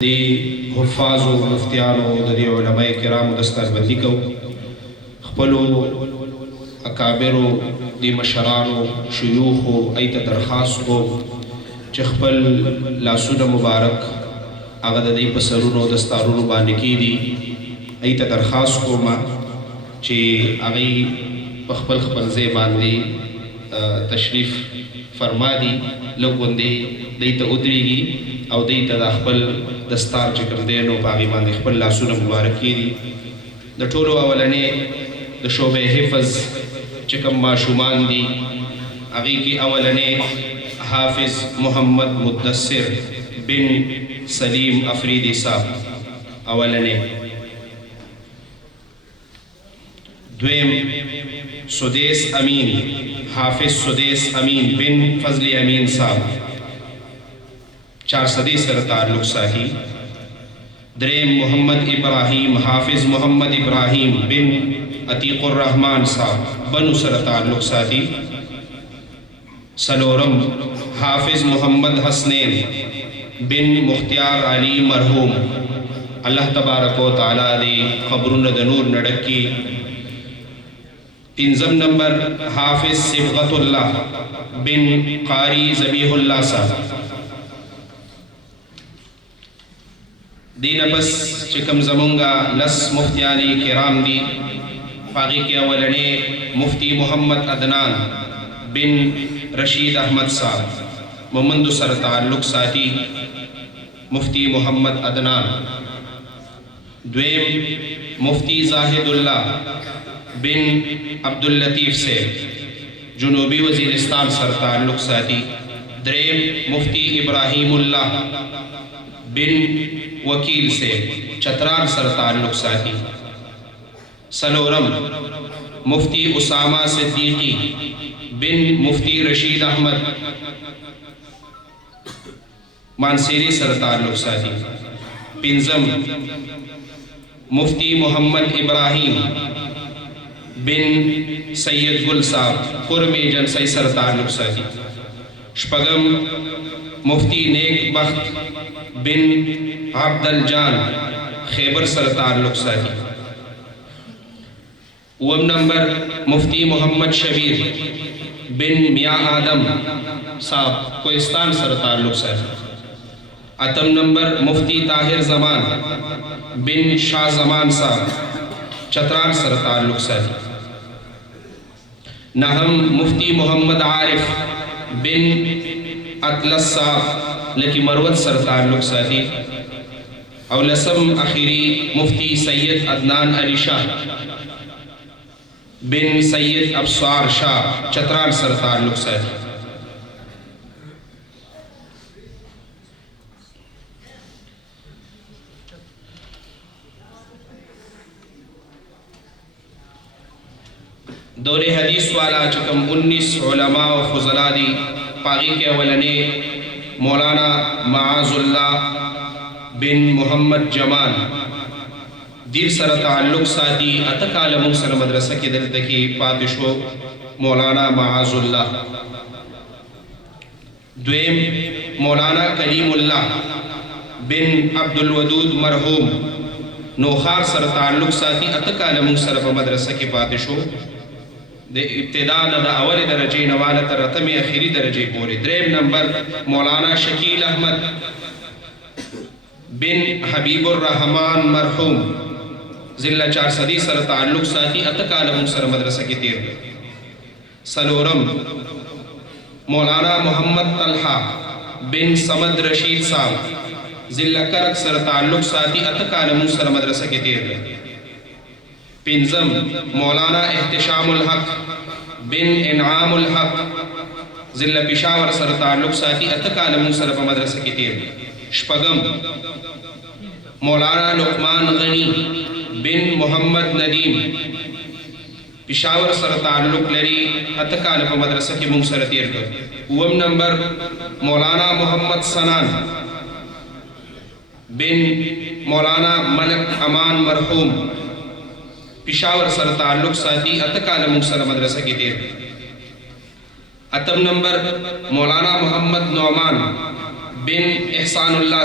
دی حفاظو مفتیانو د دې علماء کرامو دستربندي کو خپلو اکابرو د مشرانو شيوخو ایت درخواست کو چې خپل لاسونه مبارک هغه د دې په سرونو دستارونو باندې کیدي ایت درخواست کو ما چې هغه په خپل ځای باندې تشریف فرما دي لوګوندې دیت ودرېږي او دیت د خپل دستار چې کوم دی نو په هغې باندې خپل لاسونه مبارک کېدي د ټولو اولنې د شعبې حفظ چې کوم ماشومان دي هغې کې اولنې حافظ محمد مدثر بن سلیم افریدی صاحب اولنې دویم سدیس امین حافظ سدیس امین بن فضل امین صاحب 4 سره تعلق ساتي دریم محمد ابراہیم حافظ محمد ابراہیم بن عتیق الرحمن صاحب بنو سره تعلق ساتي سلورم حافظ محمد حسنین بن مختار علی مرحوم اللہ تبارک و تعالی دی قبرون د نور نډکی پنځم نمبر حافظ صبغت الله بن قاری ذبیح الله صاحب دین بس چکم زمونگا لس مفتیانی کرام دی پاگی کے اولنے مفتی محمد عدنان بن رشید احمد صاحب ممند سر تعلق ساتھی مفتی محمد عدنان دویم مفتی زاہد اللہ بن عبداللطیف سے جنوبی وزیرستان سر تعلق ساتھی دریم مفتی ابراہیم اللہ بن وکیل سے چترال سر تعلق ساتھی سلورم مفتی اسامہ صدیقی بن مفتی رشید احمد مانسیری سر تعلق ساتھی پنزم مفتی محمد ابراہیم بن سید گل صاحب قرمی جنسی سر تعلق ساتھی شپگم مفتی نیک بخت بن عبد الجان خیبر سر تعلق ساتھی اوم نمبر مفتی محمد شبیر بن میاں آدم صاحب کوہستان سر تعلق ساتھی اتم نمبر مفتی طاہر زمان بن شاہ زمان صاحب چترال سر تعلق ساتھی نہم مفتی محمد عارف بن اطلس صاحب لکی مروت سر تعلق ساتھی اور لسم اخیری مفتی سید عدنان علی شاہ بن سید ابصار شاہ چترال سر تعلق ساتھی دور حدیث والا چکم 19 علماء و فضلاء دی پاگی کے اولنے مولانا معاذ اللہ بن محمد جمال دیر سر تعلق ساتھی اتکال مکسر مدرسہ کی دلتکی پاتشو مولانا معاذ اللہ دویم مولانا کلیم اللہ بن عبد الودود مرحوم نوخار سر تعلق ساتھی اتکال مکسر مدرسہ کی پاتشو دے ابتداء دا اول درجے نوالت رتم اخیری درجے پورے دریم نمبر مولانا شکیل احمد بن حبیب الرحمن مرحوم ضلع 4 سر تعلق ساتھی اتکال مکسر مدرسہ کی تیر سلورم مولانا محمد طلحہ بن سمد رشید صاحب ضلع کرک سر تعلق ساتھی اتکال مکسر مدرسہ کی تیر پنزم مولانا احتشام الحق بن انعام الحق ضلع پشاور سر تعلق ساتھی اتکال مکسر مدرسہ کی تیر شپگم مولانا لقمان غنی بن محمد ندیم پشاور سر تعلق لری اتکال مدرسہ کی مکسر تیر کر اوم نمبر مولانا محمد سنان بن مولانا ملک امان مرحوم پشاور سر تعلق ساتھی اتکال مکسر مدرسہ کی تیر اتم نمبر مولانا محمد نعمان بن احسان اللہ